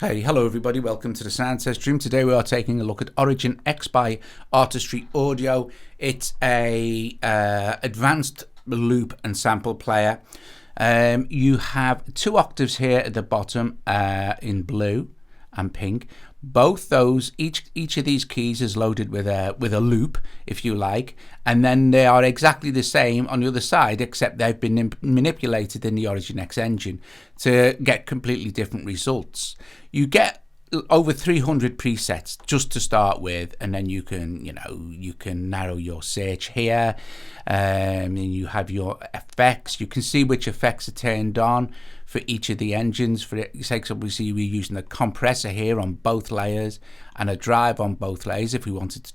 Hey, hello everybody, welcome to the Sound Test Room. Today we are taking a look at Origin X by Artistry Audio. It's a advanced loop and sample player. You have 2 octaves here at the bottom in blue and pink. Both those, each of these keys is loaded with a loop, if you like, and then they are exactly the same on the other side, except they've been manipulated in the Origin X engine to get completely different results. You get over 300 presets just to start with, and then you can narrow your search here, and you have your effects. You can see which effects are turned on for each of the engines. For example, we see we're using a compressor here on both layers and a drive on both layers. If we wanted to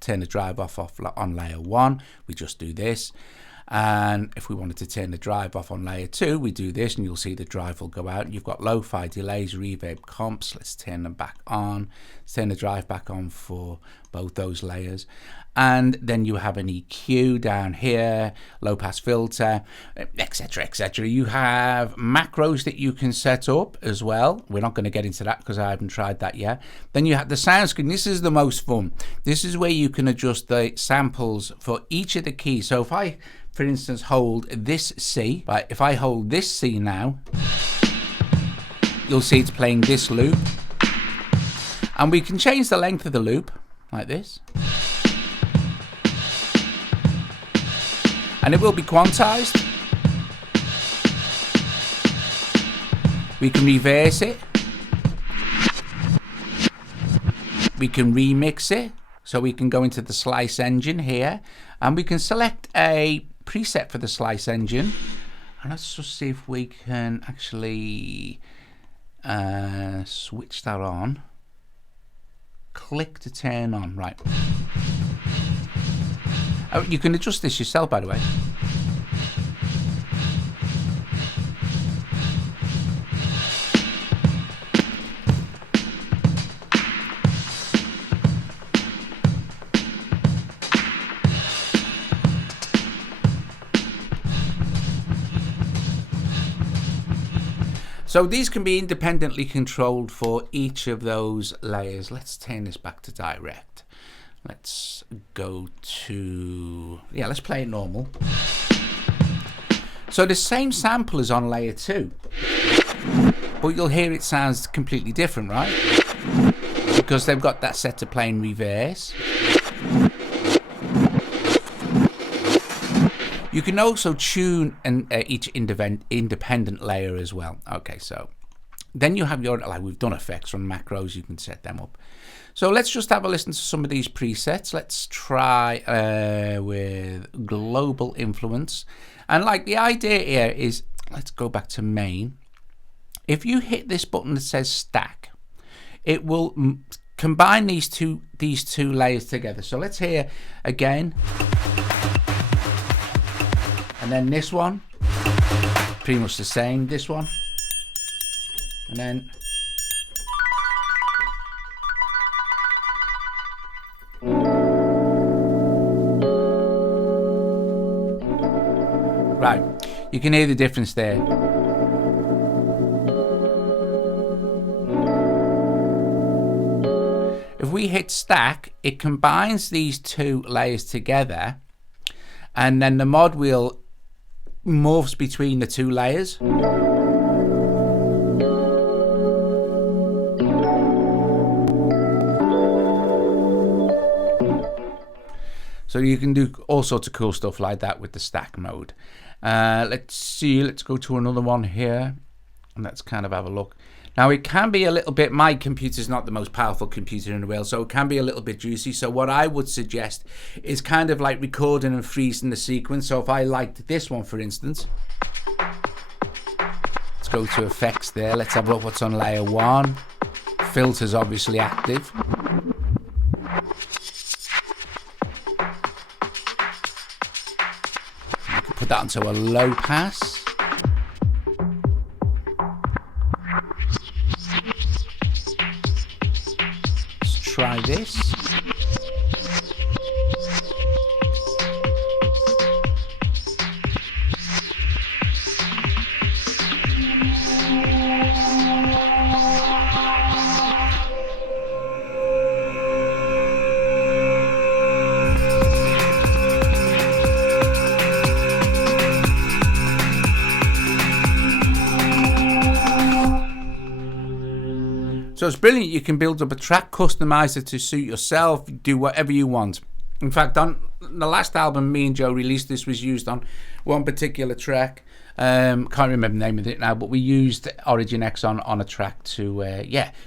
turn the drive off on layer 1, we just do this. And if we wanted to turn the drive off on layer 2, we do this, and you'll see the drive will go out. You've got lo-fi, delays, reverb, comps. Let's turn them back on. Let's turn the drive back on for both those layers. And then you have an EQ down here, low pass filter, etc, etc. You have macros that you can set up as well. We're not going to get into that because I haven't tried that yet. Then you have the sound screen. This is the most fun. This is where you can adjust the samples for each of the keys. So if I, for instance, hold this C, right, if I hold this C now, you'll see it's playing this loop. And we can change the length of the loop like this. And it will be quantized. We can reverse it. We can remix it. So we can go into the slice engine here, and we can select a preset for the slice engine. And let's just see if we can actually switch that on. Click to turn on, right. Oh, you can adjust this yourself, by the way. So these can be independently controlled for each of those layers. Let's turn this back to direct. Let's go to, let's play it normal. So the same sample is on layer 2, but you'll hear it sounds completely different, right? Because they've got that set to play in reverse. You can also tune each independent layer as well. Okay, so then you have your, like we've done effects from macros, you can set them up. So let's just have a listen to some of these presets. Let's try with global influence. And like the idea here is, let's go back to main. If you hit this button that says stack, it will combine these two layers together. So let's hear again. And then this one, pretty much the same, this one. And then right, you can hear the difference there. If we hit stack, it combines these 2 layers together, and then the mod wheel morphs between the 2 layers. So you can do all sorts of cool stuff like that with the stack mode. Let's see, let's go to another one here, and let's kind of have a look. Now it can be a little bit, my computer's not the most powerful computer in the world, so it can be a little bit juicy. So what I would suggest is kind of like recording and freezing the sequence. So if I liked this one, for instance, let's go to effects there. Let's have a look what's on layer 1. Filter's obviously active. You can put that onto a low pass. Try this. So it's brilliant. You can build up a track, customize it to suit yourself, do whatever you want. In fact, on the last album me and Joe released, this was used on one particular track. Can't remember the name of it now, but we used Origin X on a track to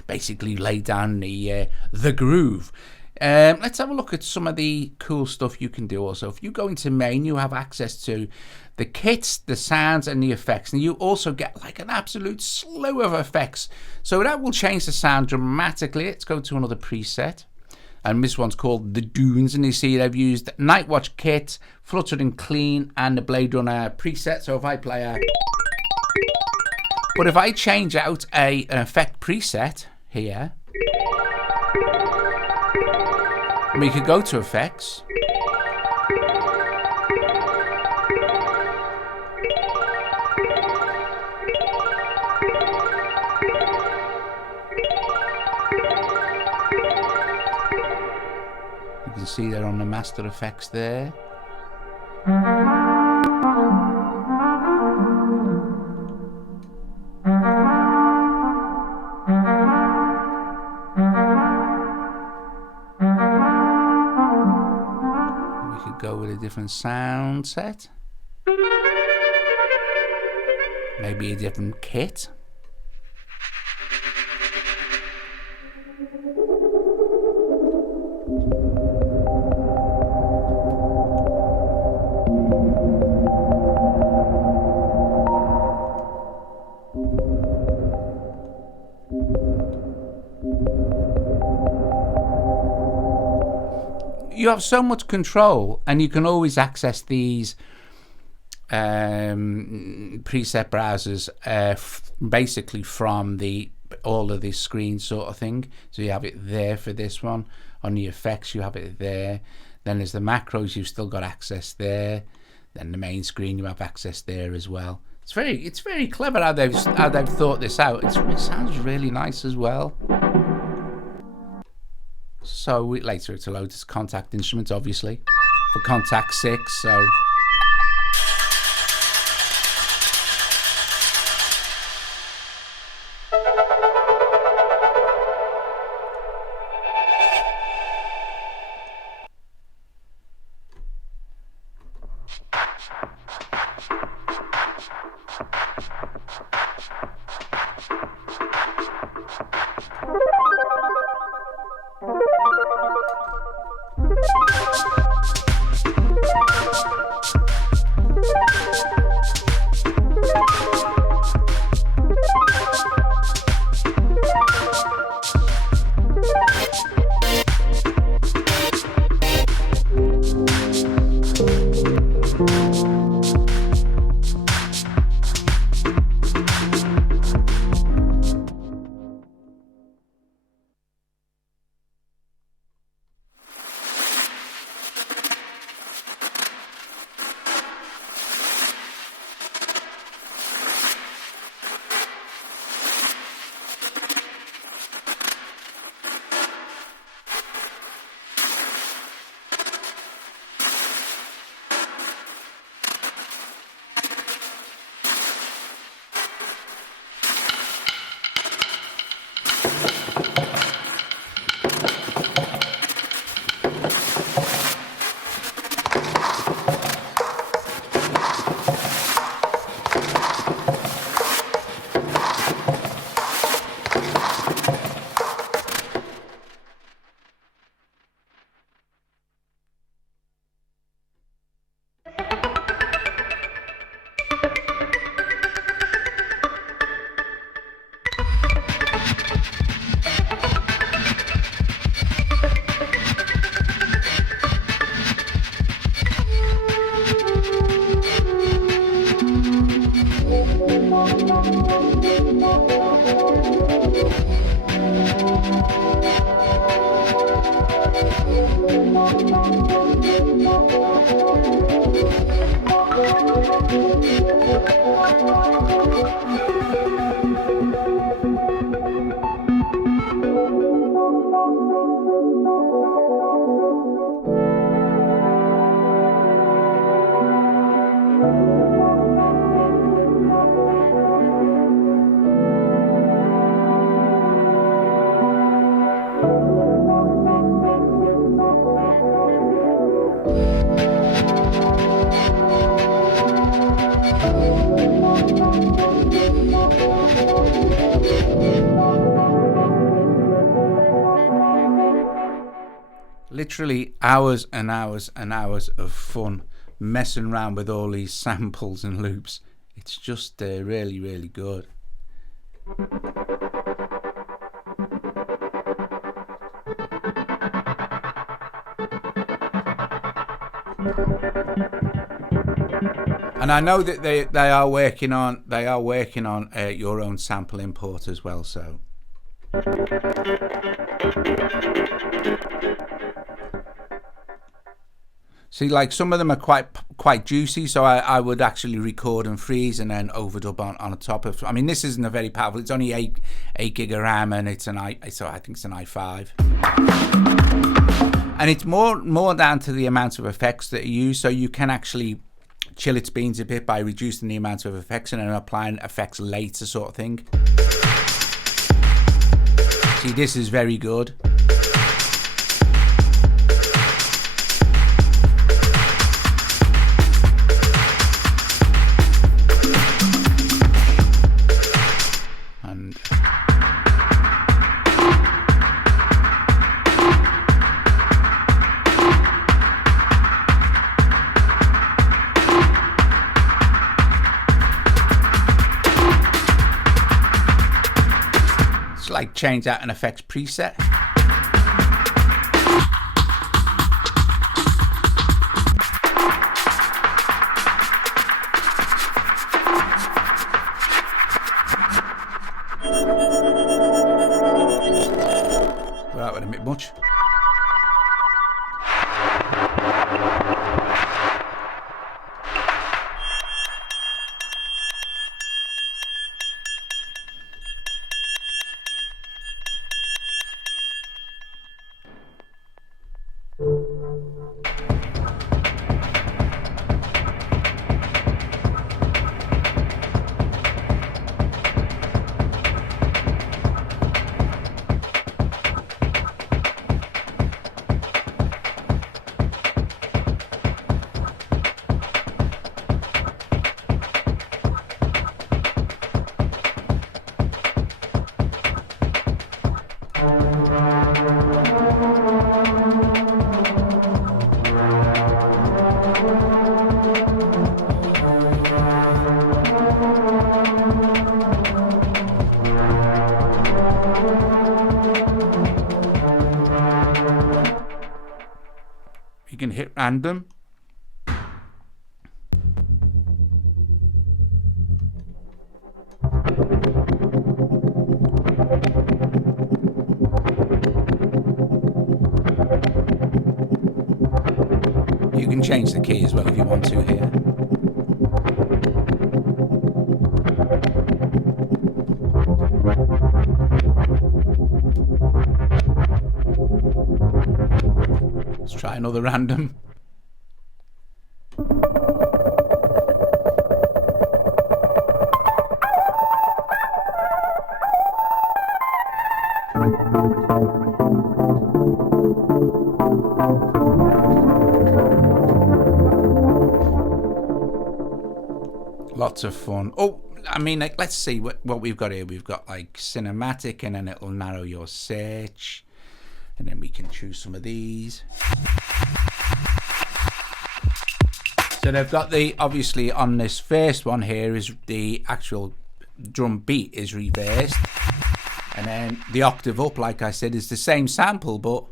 basically lay down the groove. Let's have a look at some of the cool stuff you can do also. If you go into main, you have access to the kits, the sounds, and the effects. And you also get like an absolute slew of effects. So that will change the sound dramatically. Let's go to another preset. And this one's called The Dunes. And you see they've used Nightwatch Kit, Fluttered and Clean, and the Blade Runner preset. So if I play a... But if I change out an effect preset here, we could go to effects. You can see that on the master effects there. Go with a different sound set, maybe a different kit. You have so much control, and you can always access these preset browsers basically from all of this screen sort of thing. So you have it there for this one. On the effects, you have it there. Then there's the macros, you've still got access there. Then the main screen, you have access there as well. It's very clever how they've thought this out. It sounds really nice as well. So later it's a load of Kontakt instruments, obviously, for Kontakt 6. So literally hours and hours and hours of fun messing around with all these samples and loops. It's just really, really good. And I know that they are working on your own sample import as well. So see, like some of them are quite juicy, so I would actually record and freeze and then overdub on the top of. I mean, this isn't a very powerful. It's only 8 gig of RAM, and so I think it's an i5. And it's more down to the amount of effects that you use, so you can actually chill its beans a bit by reducing the amount of effects and then applying effects later, sort of thing. See, this is very good. And like change out an effects preset. Well, that would have been much. You can hit random. You can change the key as well if you want to here. Let's try another random. Lots of fun. Oh, I mean, like, let's see what we've got here. We've got like cinematic, and then it'll narrow your search, and then we can choose some of these. So they've got the, obviously on this first one here is the actual drum beat is reversed, and then the octave up, like I said, is the same sample but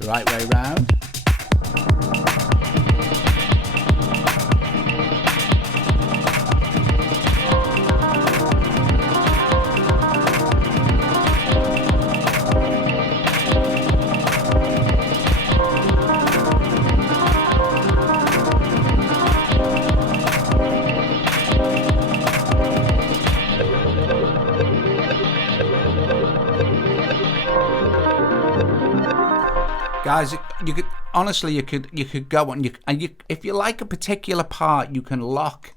the right way round. Guys, you could honestly, you could go on, if you like a particular part, you can lock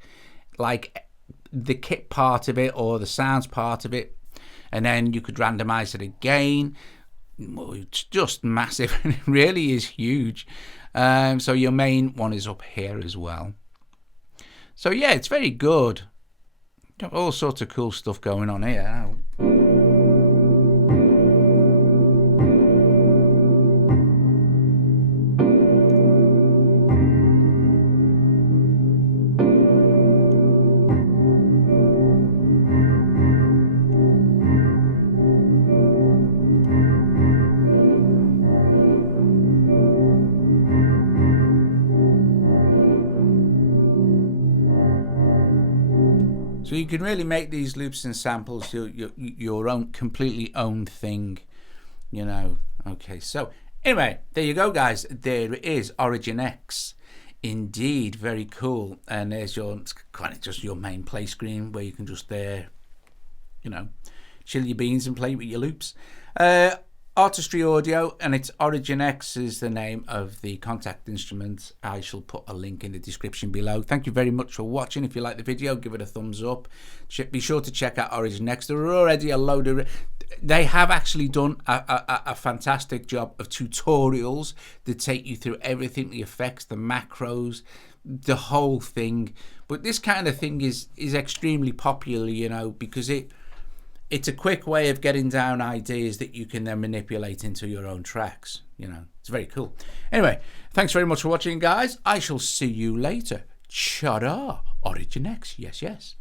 like the kit part of it or the sounds part of it, and then you could randomize it again. It's just massive. It really is huge. So your main one is up here as well. So yeah, it's very good. Got all sorts of cool stuff going on here. you can really make these loops and samples your own completely own thing, you know. Okay, so anyway, there you go, guys. There it is, Origin X. Indeed, very cool. And there's your kind of just your main play screen where you can just you know, chill your beans and play with your loops. Artistry Audio, and it's Origin X is the name of the Kontakt instrument. I shall put a link in the description below. Thank you very much for watching. If you like the video, give it a thumbs up. Be sure to check out Origin X. There are already a load of... They have actually done a fantastic job of tutorials that take you through everything, the effects, the macros, the whole thing. But this kind of thing is extremely popular, you know, because it's a quick way of getting down ideas that you can then manipulate into your own tracks. You know, it's very cool. Anyway, thanks very much for watching, guys. I shall see you later. Ta-da! Origin X. Yes, yes.